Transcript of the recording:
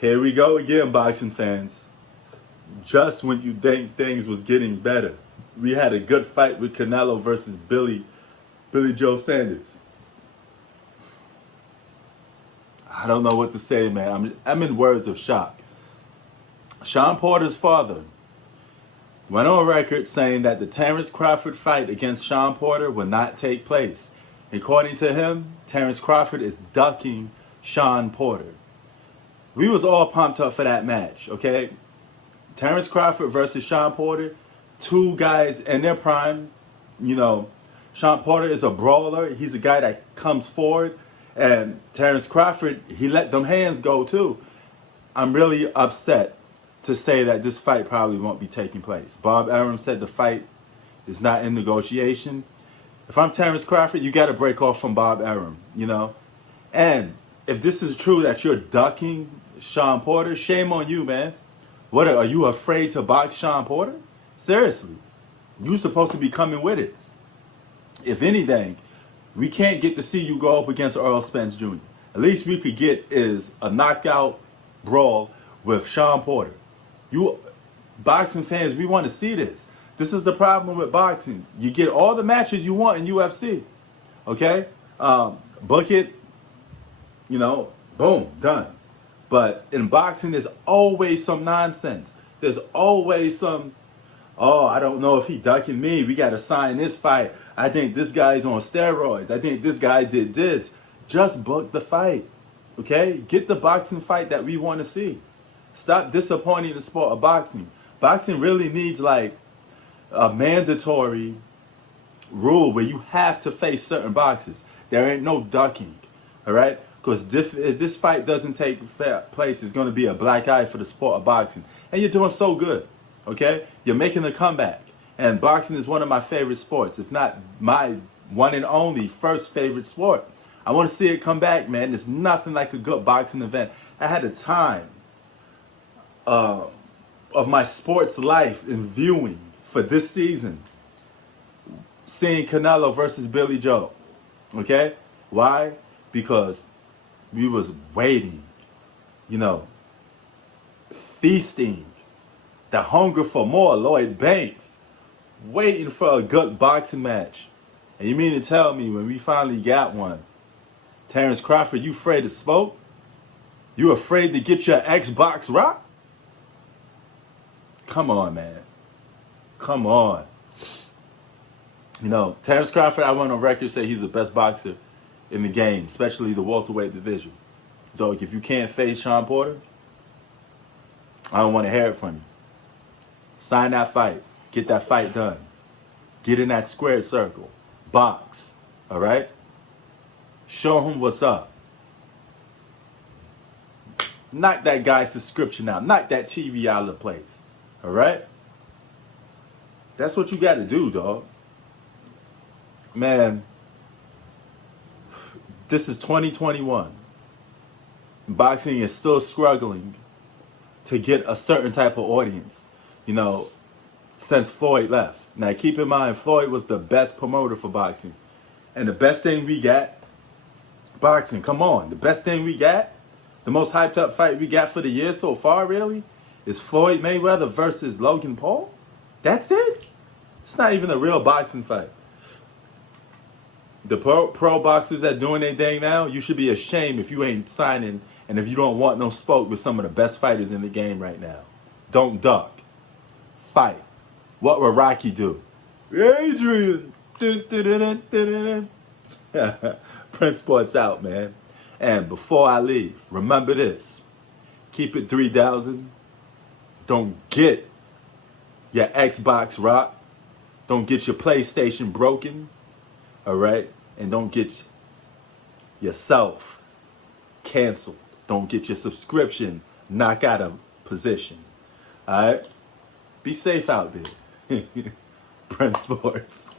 Here we go again, boxing fans. Just when you think things was getting better, we had a good fight with Canelo versus Billy Joe Sanders. I don't know what to say, man. I'm in words of shock. Shawn Porter's father went on record saying that the Terence Crawford fight against Shawn Porter will not take place. According to him, Terence Crawford is ducking Shawn Porter. We was all pumped up for that match, okay? Terence Crawford versus Shawn Porter, two guys in their prime. You know, Shawn Porter is a brawler. He's a guy that comes forward. And Terence Crawford, he let them hands go too. I'm really upset to say that this fight probably won't be taking place. Bob Arum said the fight is not in negotiation. If I'm Terence Crawford, you got to break off from Bob Arum, you know? And if this is true that you're ducking Shawn Porter, shame on you, man. What, are you afraid to box Shawn Porter? Seriously. You're supposed to be coming with it. If anything, we can't get to see you go up against Earl Spence Jr. At least we could get is a knockout brawl with Shawn Porter. You boxing fans, we want to see this. This is the problem with boxing. You get all the matches you want in UFC. Okay? Book it, you know, boom, done. But in boxing, there's always some nonsense. There's always some, oh, I don't know if he ducking me. We got to sign this fight. I think this guy's on steroids. I think this guy did this. Just book the fight, okay? Get the boxing fight that we want to see. Stop disappointing the sport of boxing. Boxing really needs like a mandatory rule where you have to face certain boxes. There ain't no ducking, all right? Because if this fight doesn't take place, it's going to be a black eye for the sport of boxing. And you're doing so good, okay? You're making a comeback. And boxing is one of my favorite sports, if not my one and only first favorite sport. I want to see it come back, man. There's nothing like a good boxing event. I had a time of my sports life in viewing for this season, seeing Canelo versus Billy Joe, okay? Why? Because we was waiting, you know, feasting, the hunger for more, Lloyd Banks, waiting for a good boxing match. And you mean to tell me when we finally got one, Terence Crawford, you afraid to smoke? You afraid to get your Xbox rock? Come on, man. Come on. You know, Terence Crawford, I went on record say he's the best boxer in the game, especially the welterweight division. Dog, if you can't face Shawn Porter, I don't want to hear it from you. Sign that fight. Get that fight done. Get in that squared circle. Box. All right? Show him what's up. Knock that guy's subscription out. Knock that TV out of the place. All right? That's what you got to do, dog. Man, this is 2021. Boxing is still struggling to get a certain type of audience, you know, since Floyd left. Now, keep in mind, Floyd was the best promoter for boxing. And the best thing we got, boxing, come on. The best thing we got, the most hyped up fight we got for the year so far, really, is Floyd Mayweather versus Logan Paul. That's it. It's not even a real boxing fight. The pro boxers that doing their thing now, you should be ashamed if you ain't signing and if you don't want no spoke with some of the best fighters in the game right now. Don't duck. Fight. What would Rocky do? Adrian. Prince Sports out, man. And before I leave, remember this. Keep it 3,000. Don't get your Xbox rocked. Don't get your PlayStation broken. All right? And don't get yourself canceled. Don't get your subscription knocked out of position. All right? Be safe out there. Prince Sports.